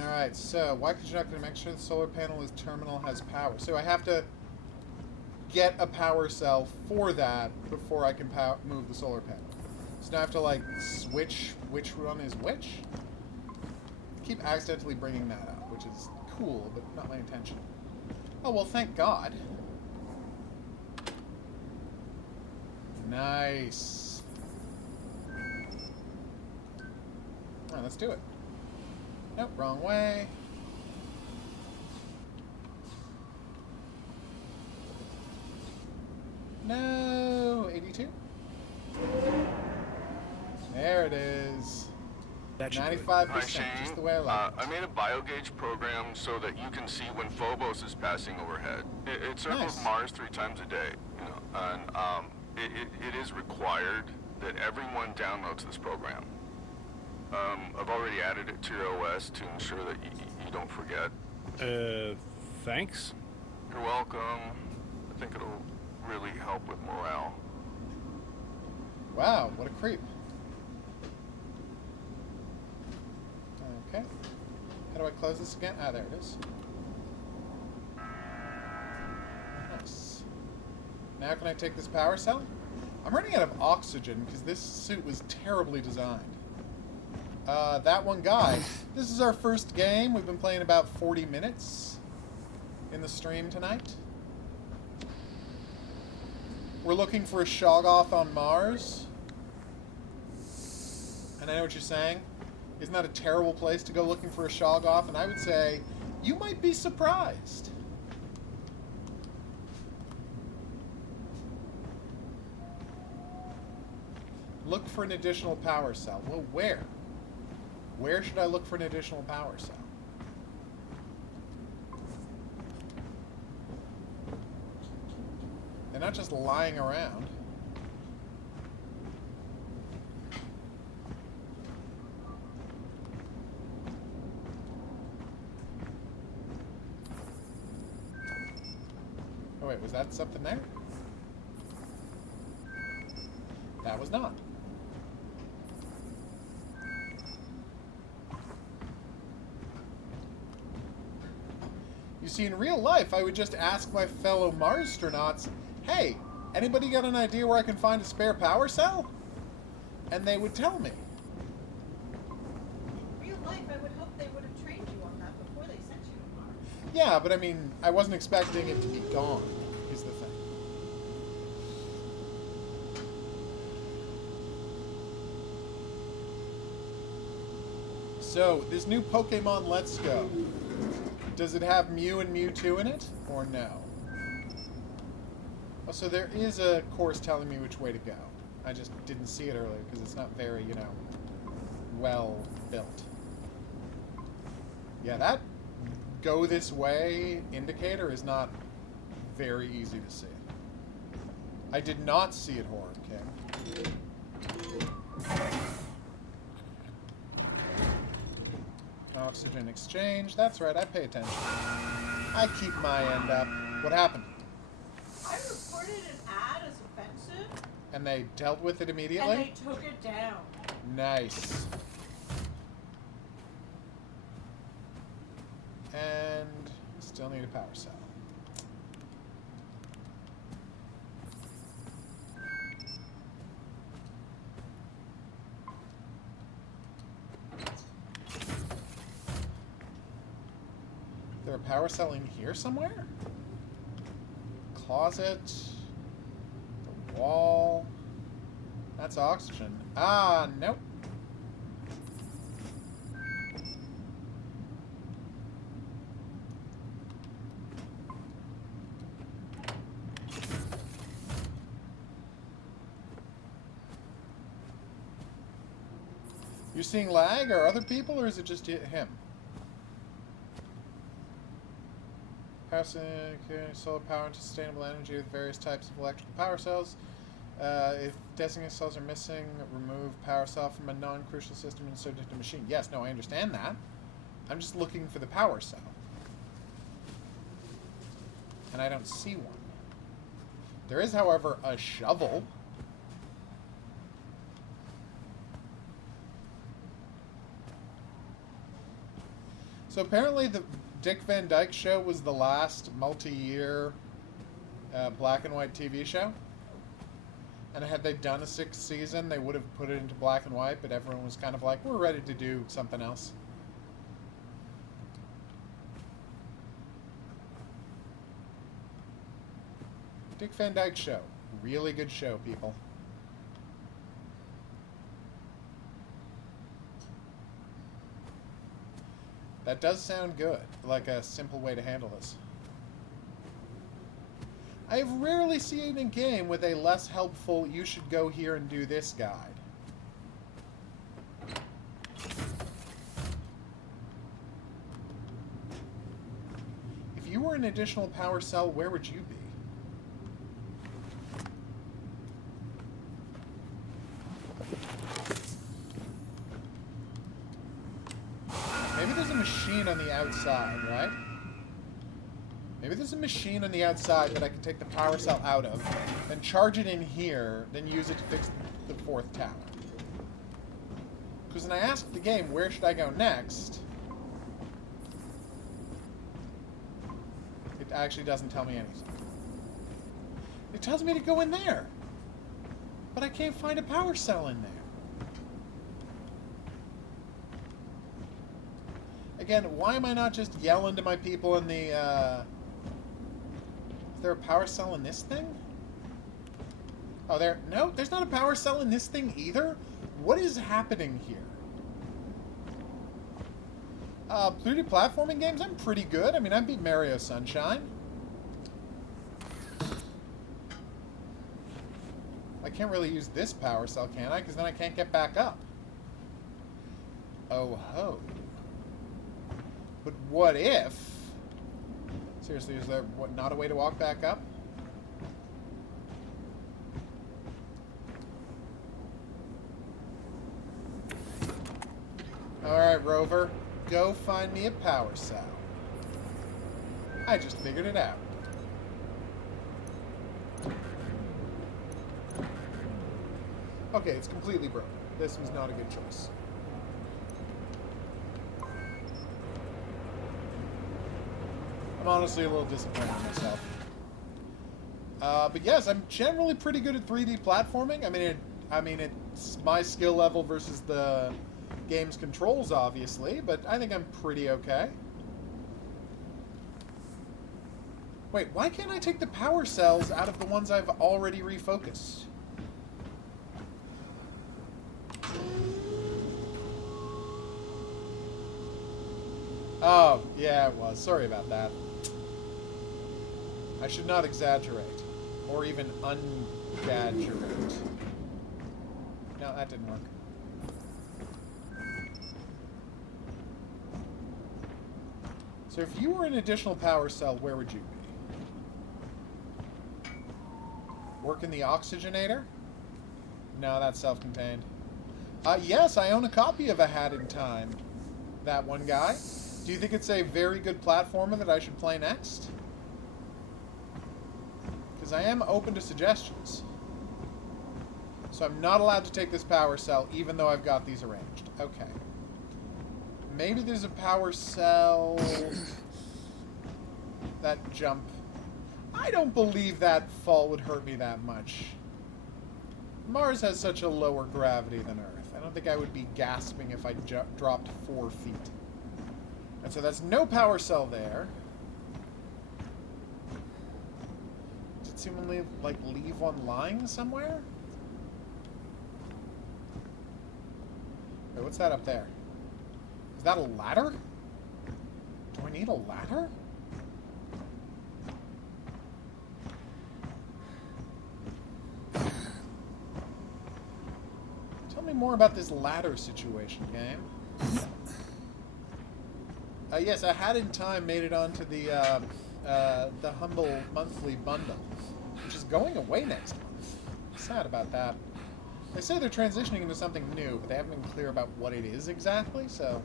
Alright, so why could you not make sure the solar panel is terminal has power? So I have to get a power cell for that before I can move the solar panel. So now I have to, like, switch which one is which? I keep accidentally bringing that up, which is cool, but not my intention. Oh, well, thank God. Nice. Alright, let's do it. Nope, wrong way. No, 82. There it is. That should do it. 95%, Hi, Shane. just the way I like it. I made a biogauge program so that you can see when Phobos is passing overhead. It circles Nice. Mars 3 times a day, you know, and it is required that everyone downloads this program. I've already added it to your OS to ensure that you don't forget. Thanks? You're welcome. I think it'll really help with morale. Wow, what a creep. Okay. How do I close this again? Ah, there it is. Nice. Now can I take this power cell? I'm running out of oxygen because this suit was terribly designed. That one guy. This is our first game. We've been playing about 40 minutes in the stream tonight. We're looking for a Shoggoth on Mars. And I know what you're saying. Isn't that a terrible place to go looking for a Shoggoth? And I would say, you might be surprised. Look for an additional power cell. Well, where? Where should I look for an additional power cell? They're not just lying around. Oh wait, was that something there? That was not. You see, in real life, I would just ask my fellow Marsstronauts, hey, anybody got an idea where I can find a spare power cell? And they would tell me. In real life, I would hope they would have trained you on that before they sent you to Mars. Yeah, but I mean, I wasn't expecting it to be gone, is the thing. So, this new Pokemon Let's Go. Does it have Mew and Mewtwo in it, or no? Oh, so there is a course telling me which way to go. I just didn't see it earlier because it's not very, you know, well built. Yeah, that go this way indicator is not very easy to see. I did not see it, Horror King. Oxygen exchange. That's right, I pay attention. I keep my end up. What happened? I reported an ad as offensive, And they dealt with it immediately? and they took it down. Nice. And still need a power cell. Is there a power cell in here somewhere? Closet. The wall. That's oxygen. Ah, nope. You seeing lag or other people, or is it just him? Solar power into sustainable energy with various types of electrical power cells. If designated cells are missing, remove power cell from a non-crucial system and insert it into a machine. Yes, no, I understand that. I'm just looking for the power cell. And I don't see one. There is, however, a shovel. So apparently the Dick Van Dyke Show was the last multi-year black and white TV show. And had they done a 6th season, they would have put it into black and white, but everyone was kind of like, we're ready to do something else. Dick Van Dyke Show. Really good show, people. That does sound good, like a simple way to handle this. I have rarely seen a game with a less helpful, you should go here and do this guide. If you were an additional power cell, where would you be? Maybe there's a machine on the outside, right? Maybe there's a machine on the outside that I can take the power cell out of, and charge it in here, then use it to fix the 4th tower. Because when I asked the game, where should I go next? actually doesn't tell me anything. It tells me to go in there. But I can't find a power cell in there. Again, why am I not just yelling to my people in the, Is there a power cell in this thing? Oh, there... No, there's not a power cell in this thing either? What is happening here? 3D platforming games, I'm pretty good. I mean, I beat Mario Sunshine. I can't really use this power cell, can I? Because then I can't get back up. Oh ho. But what if... Seriously, is there not a way to walk back up? Alright, Rover. Go find me a power cell. I just figured it out. Okay, it's completely broken. This was not a good choice. I'm honestly a little disappointed in myself. But yes, I'm generally pretty good at 3D platforming. I mean, it's my skill level versus the game's controls, obviously, but I think I'm pretty okay. Wait, why can't I take the power cells out of the ones I've already refocused? Oh, yeah, it was. Sorry about that. I should not exaggerate. Or even ungadgerate. No, that didn't work. So if you were an additional power cell, where would you be? Work in the oxygenator? No, that's self-contained. Yes, I own a copy of A Hat in Time. That one guy. Do you think it's a very good platformer that I should play next? Because I am open to suggestions. So I'm not allowed to take this power cell, even though I've got these arranged. Okay. Maybe there's a power cell... that jump. I don't believe that fall would hurt me that much. Mars has such a lower gravity than Earth. I don't think I would be gasping if I dropped 4 feet. And so that's no power cell there. Does it seemingly, like, leave one lying somewhere? Wait, what's that up there? Is that a ladder? Do I need a ladder? Tell me more about this ladder situation, game. Yes, A Hat in Time made it onto the Humble Monthly Bundle, which is going away next month. Sad about that. They say they're transitioning into something new, but they haven't been clear about what it is exactly, so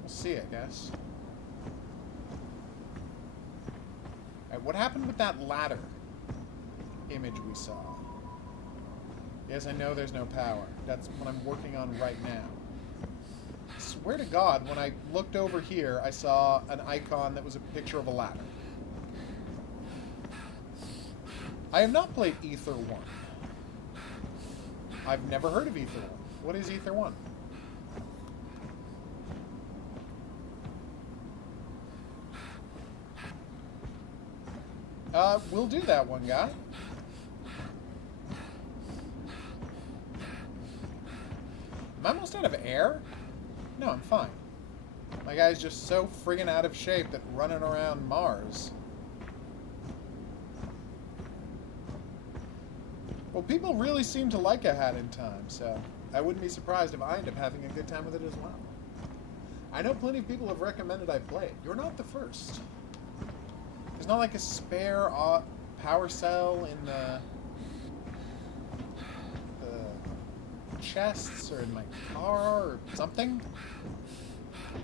we'll see, I guess. Alright, what happened with that ladder image we saw? Yes, I know there's no power. That's what I'm working on right now. I swear to God, when I looked over here, I saw an icon that was a picture of a ladder. I have not played Ether 1. I've never heard of Ether 1. What is Ether 1? We'll do that one, guy. Am I almost out of air? No, I'm fine. My guy's just so friggin' out of shape that running around Mars. Well, people really seem to like A Hat in Time, so I wouldn't be surprised if I end up having a good time with it as well. I know plenty of people have recommended I play it. You're not the first. There's not like a spare power cell in the chests or in my car or something.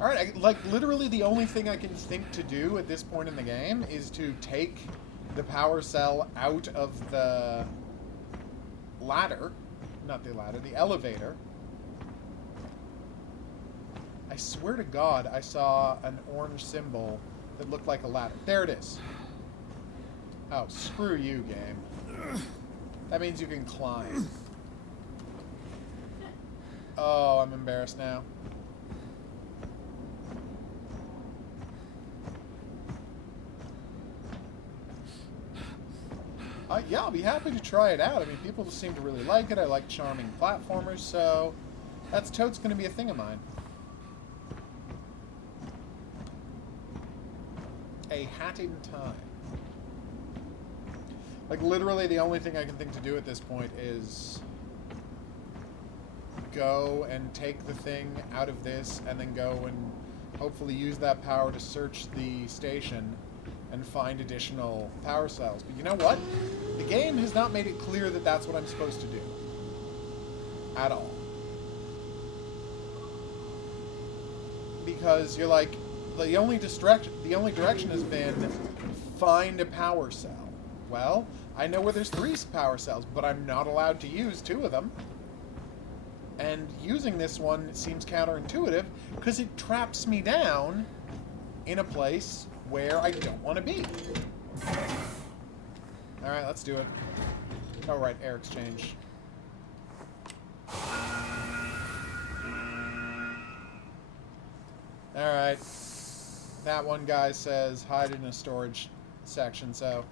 Alright, like literally the only thing I can think to do at this point in the game is to take the power cell out of the ladder. Not the ladder, the elevator. I swear to God I saw an orange symbol that looked like a ladder. There it is. Oh, screw you, game. That means you can climb. Oh, I'm embarrassed now. Yeah, I'll be happy to try it out. I mean, people seem to really like it. I like charming platformers, so that's totes going to be a thing of mine. A hat in time. Like, literally the only thing I can think to do at this point is go and take the thing out of this and then go and hopefully use that power to search the station and find additional power cells. But you know what? The game has not made it clear that that's what I'm supposed to do. At all. Because you're like, the only direction has been find a power cell. Well, I know where there's 3 power cells, but I'm not allowed to use 2 of them. And using this one seems counterintuitive because it traps me down in a place where I don't want to be. Alright, let's do it. Oh, right, air exchange. Alright. That one guy says hide in a storage section, so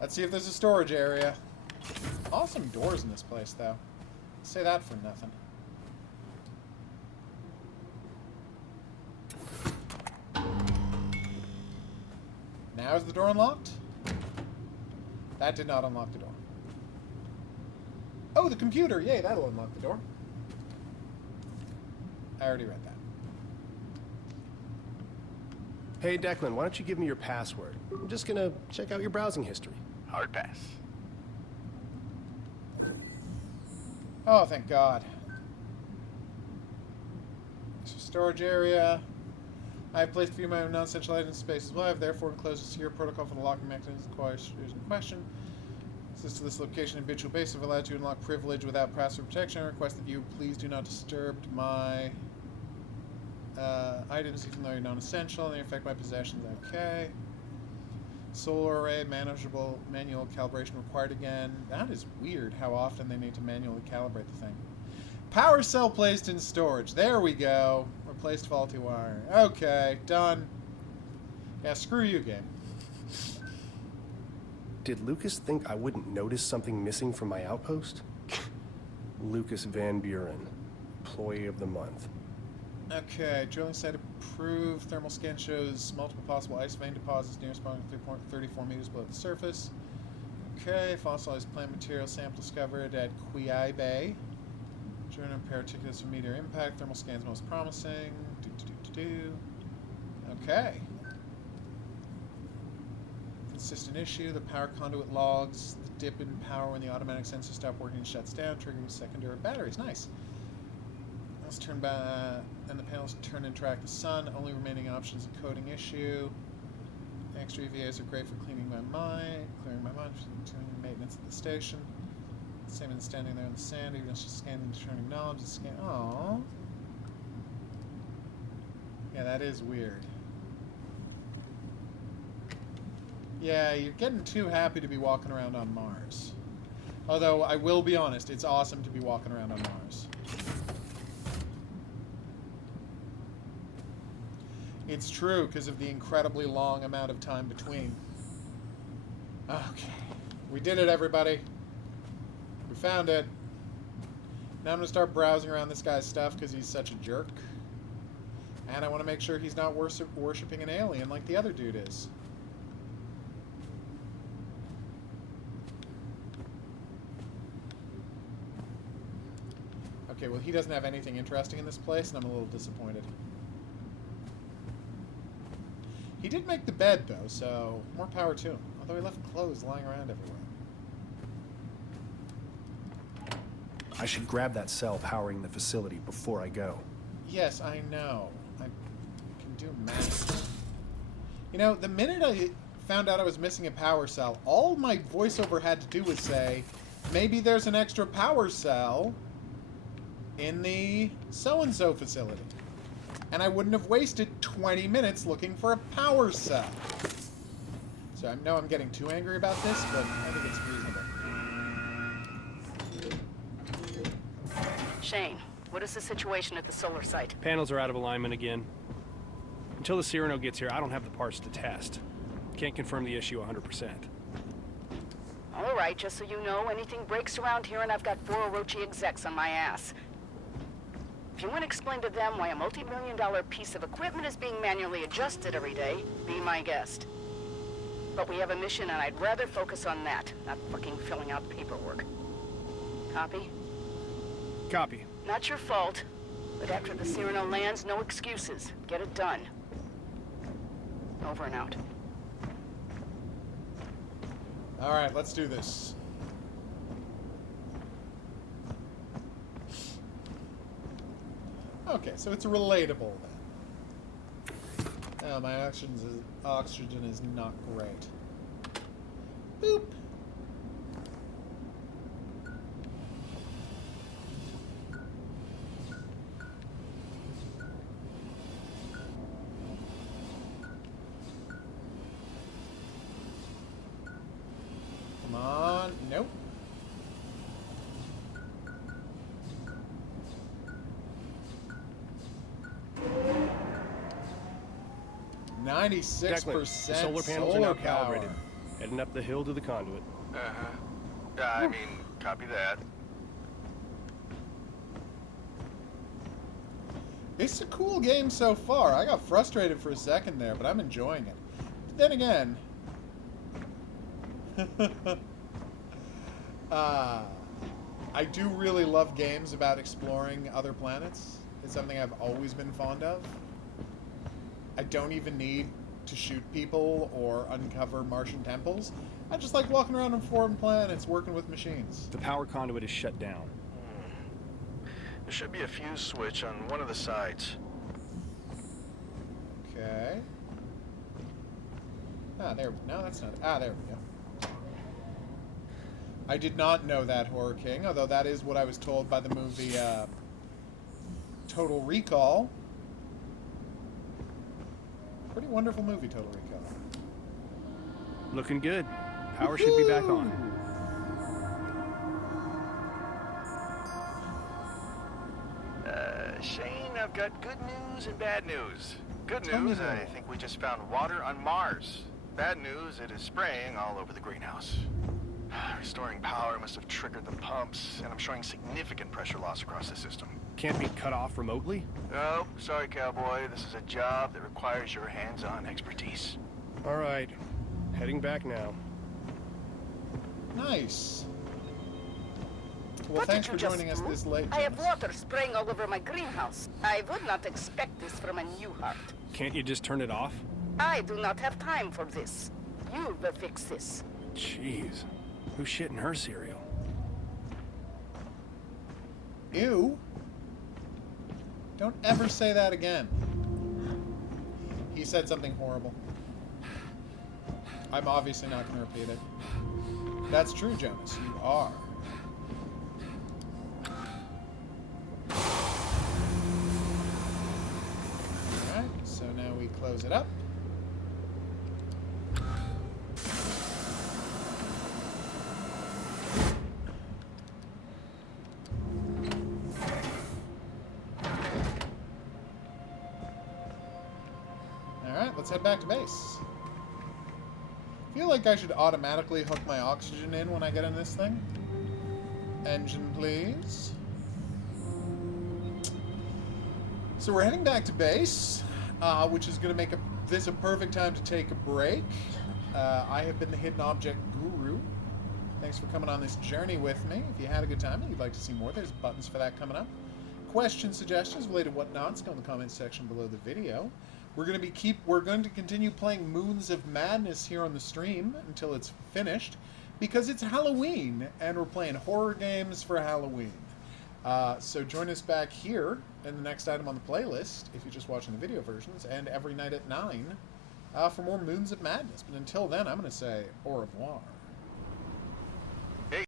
let's see if there's a storage area. Awesome doors in this place, though. Say that for nothing. Now is the door unlocked? That did not unlock the door. Oh, the computer! Yay, that'll unlock the door. I already read that. Hey, Declan, why don't you give me your password? I'm just gonna check out your browsing history. Hard pass. Oh, thank God. So storage area. I have placed a few of my non-essential items in space as well. I have therefore enclosed a secure protocol for the locking mechanism in question. Since to this location habitual base, I've allowed you to unlock privilege without password protection. I request that you please do not disturb my items, even though you're non-essential, and they affect my possessions. Okay. Solar array, manageable, manual calibration required again. That is weird how often they need to manually calibrate the thing. Power cell placed in storage. There we go. Replaced faulty wire. Okay, done. Yeah, screw you, game. Did Lucas think I wouldn't notice something missing from my outpost? Lucas Van Buren, Employee of the Month. Okay, drilling site approved. Thermal scan shows multiple possible ice vein deposits near spawn 3.34 meters below the surface. Okay, fossilized plant material sample discovered at Quai Bay. Journal particulates from meteor impact. Thermal scans most promising. Okay. Consistent issue. The power conduit logs the dip in power when the automatic sensor stops working and shuts down, triggering secondary batteries. Nice. Let's turn back, and the panels turn and track the sun. Only remaining options: encoding issue. Extra EVAs are great for clearing my mind, doing maintenance at the station. Same as standing there in the sand, even if just scanning, determining knowledge. Aww. Yeah, that is weird. Yeah, you're getting too happy to be walking around on Mars. Although, I will be honest, it's awesome to be walking around on Mars. It's true, because of the incredibly long amount of time between. Okay. We did it, everybody. We found it. Now I'm going to start browsing around this guy's stuff, because he's such a jerk. And I want to make sure he's not worshipping an alien like the other dude is. Okay, well, he doesn't have anything interesting in this place, and I'm a little disappointed. He did make the bed, though, so more power to him. Although he left clothes lying around everywhere. I should grab that cell powering the facility before I go. Yes, I know. I can do math. You know, the minute I found out I was missing a power cell, all my voiceover had to do was say, maybe there's an extra power cell in the so-and-so facility. And I wouldn't have wasted 20 minutes looking for a power cell. So I know I'm getting too angry about this, but I think it's reasonable. Shane, what is the situation at the solar site? Panels are out of alignment again. Until the Cyrano gets here, I don't have the parts to test. Can't confirm the issue 100%. All right, just so you know, anything breaks around here and I've got 4 Orochi execs on my ass. If you want to explain to them why a multi-million-dollar piece of equipment is being manually adjusted every day, be my guest. But we have a mission and I'd rather focus on that, not fucking filling out paperwork. Copy? Copy. Not your fault, but after the Cyrano lands, no excuses. Get it done. Over and out. All right, let's do this. Okay, so it's relatable then. My oxygen is not great. Boop. Come on. Nope. Declan, 96% the solar panels are now power. calibrated. Heading up the hill to the conduit. Uh-huh. Yeah, I mean, copy that. It's a cool game so far. I got frustrated for a second there, but I'm enjoying it. But then again, I do really love games about exploring other planets. It's something I've always been fond of. I don't even need to shoot people or uncover Martian temples. I just like walking around on foreign planets, working with machines. The power conduit is shut down. There should be a fuse switch on one of the sides. Okay. There. No, that's not. There we go. I did not know that, Horror King, although that is what I was told by the movie Total Recall. Pretty wonderful movie, Total Recall. Looking good. Power should be back on. Shane, I've got good news and bad news. Good Tell me news, more. I think we just found water on Mars. Bad news, it is spraying all over the greenhouse. Restoring power must have triggered the pumps, and I'm showing significant pressure loss across the system. Can't be cut off remotely? Oh, sorry, cowboy. This is a job that requires your hands-on expertise. All right. Heading back now. Nice. Well, What thanks did for you just joining us do? this late, I have Jonas. water spraying all over my greenhouse. I would not expect this from a new heart. Can't you just turn it off? I do not have time for this. You will fix this. Jeez. Who's shitting her cereal? Ew. Don't ever say that again. He said something horrible. I'm obviously not going to repeat it. That's true, Jonas. You are. Alright, so now we close it up. Alright, let's head back to base. I feel like I should automatically hook my oxygen in when I get in this thing. Engine, please. So we're heading back to base, which is going to make this a perfect time to take a break. I have been the Hidden Object Guru. Thanks for coming on this journey with me. If you had a good time and you'd like to see more, there's buttons for that coming up. Questions, suggestions, related whatnots, go in the comments section below the video. We're going to continue playing Moons of Madness here on the stream until it's finished, because it's Halloween and we're playing horror games for Halloween. So join us back here in the next item on the playlist if you're just watching the video versions, and every night at 9 for more Moons of Madness. But until then, I'm going to say au revoir.